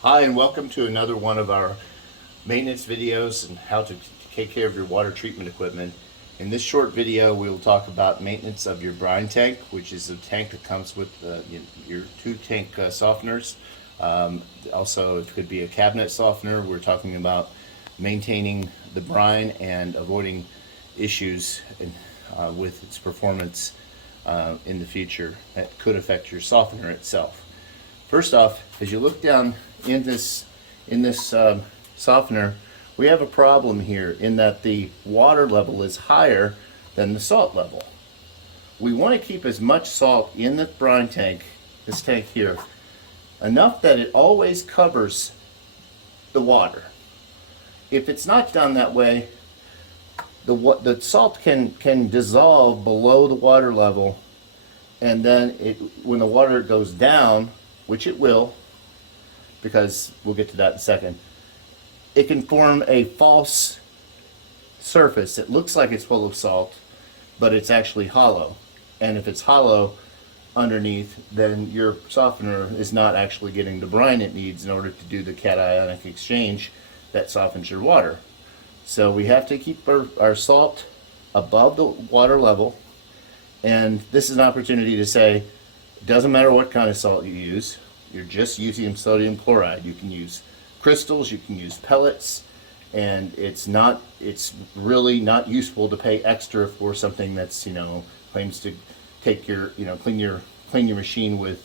Hi, and welcome to another one of our maintenance videos and how to take care of your water treatment equipment. In this short video, we will talk about maintenance of your brine tank, which is a tank that comes with your two tank softeners. Also, it could be a cabinet softener. We're talking about maintaining the brine and avoiding issues with its performance in the future that could affect your softener itself. First off, as you look down in this softener, we have a problem here in that the water level is higher than the salt level. We want to keep as much salt in the brine tank, this tank here, enough that it always covers the water. If it's not done that way, the salt can dissolve below the water level, and then when the water goes down, which it will, because we'll get to that in a second, it can form a false surface. It looks like it's full of salt, but it's actually hollow. And if it's hollow underneath, then your softener is not actually getting the brine it needs in order to do the cationic exchange that softens your water. So we have to keep our salt above the water level, and this is an opportunity to say, it doesn't matter what kind of salt you use, you're just using sodium chloride. You can use crystals, you can use pellets, and it's really not useful to pay extra for something that's, claims to take your, clean your machine with,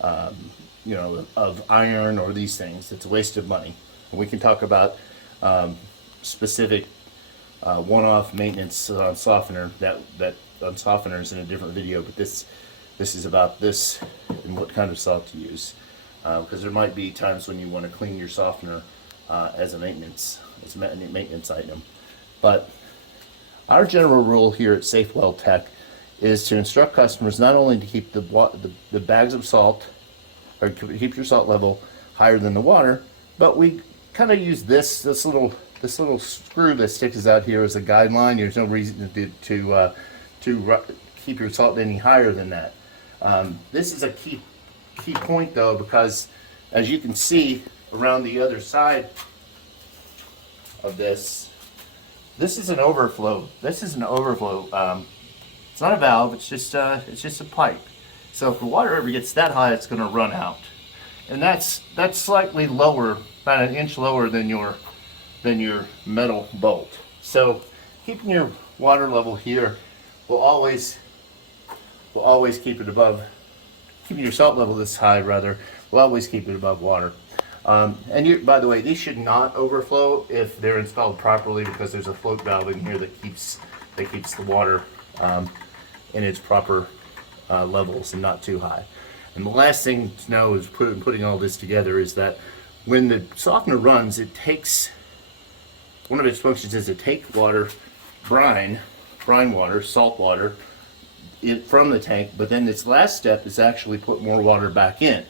of iron or these things. It's a waste of money. And we can talk about specific one-off maintenance on softener on softeners in a different video, but this is about this and what kind of salt to use, because there might be times when you want to clean your softener as a maintenance item. But our general rule here at SafeWellTech is to instruct customers not only to keep the bags of salt, or keep your salt level higher than the water, but we kind of use this little screw that sticks out here as a guideline. There's no reason to keep your salt any higher than that. This is a key point though, because as you can see around the other side of this is an overflow. This is an overflow. It's not a valve. It's just a pipe. So if the water ever gets that high, it's going to run out, and that's slightly lower, about an inch lower than your metal bolt. So keeping your water level here will always keep it above. Keeping your salt level this high, rather, will always keep it above water. And by the way, these should not overflow if they're installed properly, because there's a float valve in here that keeps the water in its proper levels and not too high. And the last thing to know is putting all this together is that when the softener runs, one of its functions is to take water, brine water, salt water, from the tank, but then its last step is actually put more water back in.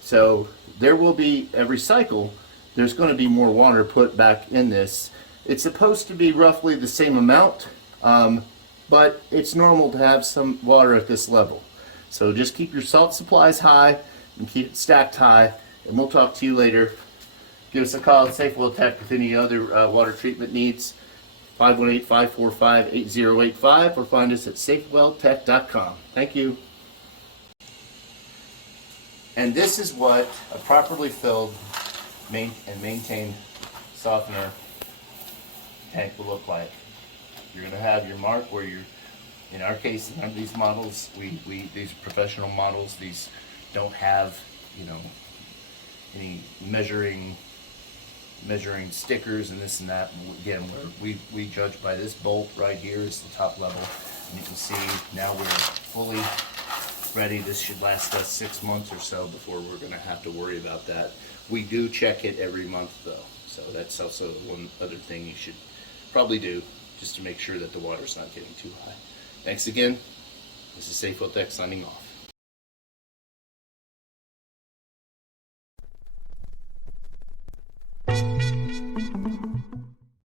So there will be, every cycle, there's going to be more water put back in this. It's supposed to be roughly the same amount, but it's normal to have some water at this level. So just keep your salt supplies high and keep it stacked high, and we'll talk to you later. Give us a call at SafeWellTech with any other water treatment needs. 518-545-8085, or find us at SafeWellTech.com. Thank you. And this is what a properly filled and maintained softener tank will look like. You're going to have your mark where in our case, in these models, these professional models, these don't have, any measuring stickers and this and that. And again, we judge by this bolt right here is the top level, and you can see now we're fully ready. This should last us 6 months or so before we're going to have to worry about that. We do check it every month though, so that's also one other thing you should probably do, just to make sure that the water's not getting too high. Thanks again. This is SafeWellTech signing off.